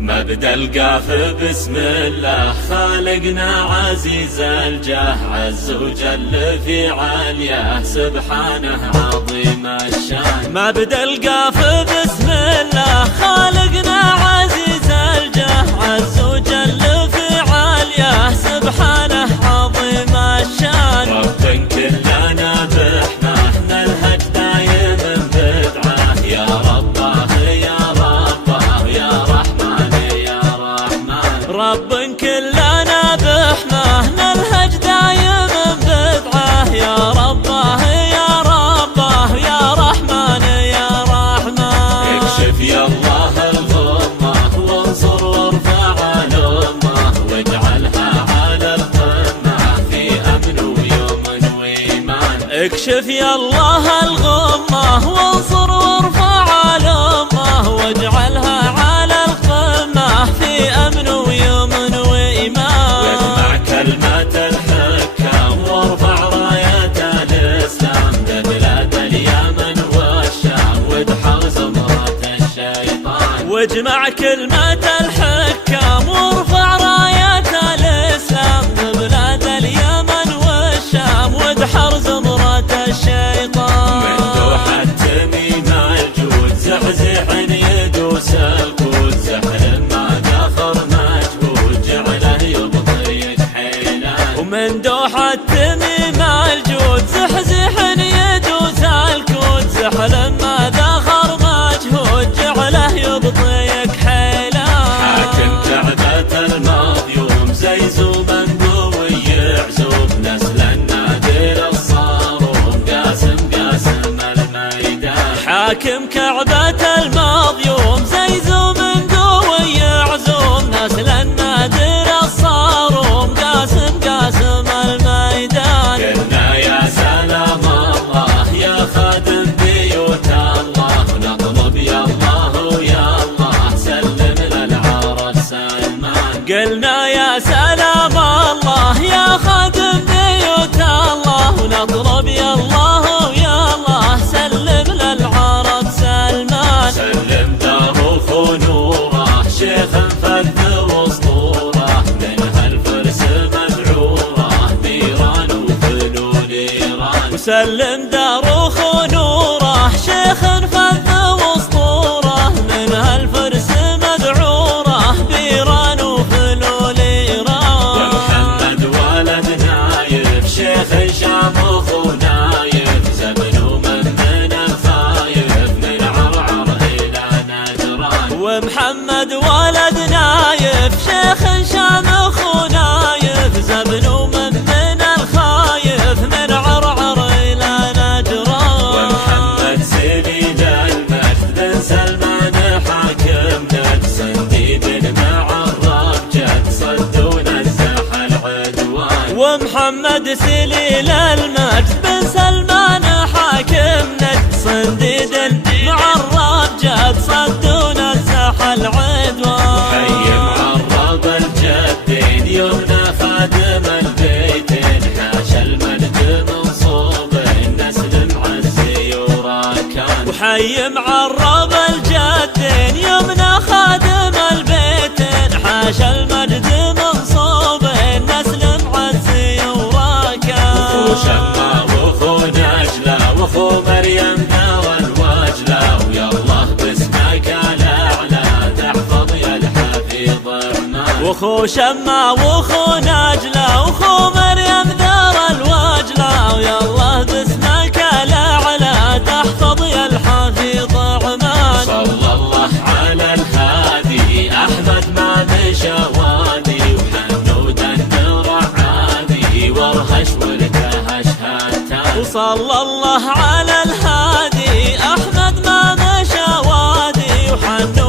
مبدأ القاف بسم الله خالقنا عزيز الجاه، عز وجل في علياه سبحانه عظيم الشان. مبدأ القاف بسم الله خالقنا عزيز الجاه، عز وجل في علياه سبحانه عظيم الشان. رب كلنا بحماه نلهج دايم بدعاه، يا رباه يا رباه يا رحمن يا رحمن. رب كلنا بحماه نلهج دايم بدعاه، يا رباه يا رباه يا رحمن يا رحمن. اكشف يا الله الغمة وانصر وارفع الأمة، واجعلها على القمة في أمن ويمن وإيمان. اكشف يا الله الغمة وانصر وارفع الأمة، واجعلها على القمة في أمن ويمن وإيمان. واجمع كلمة الحكام وارفع راية الإسلام، ببلاد اليمن والشام وادحر زمرة الشيطان. واجمع كلمة الحكام وارفع راية الإسلام، ببلاد اليمن والشام وادحر زمرة الشيطان. من دوح التميم الجود زحزح يدوس الكود، سحر ما دخر مجهود جعله يبطيك حيلان. ومن دوح التميم الجود زحزح يدوس الكود، سحر ما دخر مجهود جعله يبطيك حيلان. حاكم كعبة المظلوم زيزو منقوي يعزوب، نسل النادر الصاروم قاسم قاسم الميدان. حاكم كعبة المظلوم زيزو منقوي يعزوم، نسل النادر الصاروم قاسم قاسم الميدان. قلنا يا سلام الله يا خادم بيوت الله، نطلب يا الله يا الله سلم للعرب سلمان. قلنا يا سلام الله يا خادم بيوت الله، ونطلب يا الله يا الله سلم للعرب سلمان. سلم داره ونوره شيخ فذ واسطوره، منها الفرس مبعوره نيران وفلول ايران. وسلم داره ونوره شيخ فذ واسطوره، منها الفرس مذعوره بيران وفلول ايران. ومحمد ولد نايف شيخ شام اخو نايف، زمن ومن الخايف من عرعر الى نجران. ومحمد ولد نايف شيخ شام اخو نايف، زمن ومن الخايف من عرعر الى نجران. ومحمد سليل المجد بن سلمان حاكم نجد، صنديد مع الرب جد صد ونزح العدوان. ومحمد سليل المجد بن سلمان حاكم نجد، صنديد مع الرب جد صد ونزح العدوان. حي معرب الجدين يمنى خادم البيتين، حاشا المجد منصوب النسل معزي وراكان. وحي معرب الجدين يمنى خادم البيتين، حاشا المجد منصوب النسل معزي وراكان. وخو شما وخو نجلة وخو مريم دار الوجلة، ويا الله باسمك الاعلى تحفظ يا الحفيظ الرحمن. وخو شما وخو نجلة وخو مريم دار الوجلة، ويا الله باسمك الاعلى تحفظ يا الحفيظ الرحمن. صلى الله على الهادي احمد ما مشى وادي، وحنود النور عادي وارهش وارتهش هاتان. وصلى الله على الهادي احمد ما مشى وادي، وحنود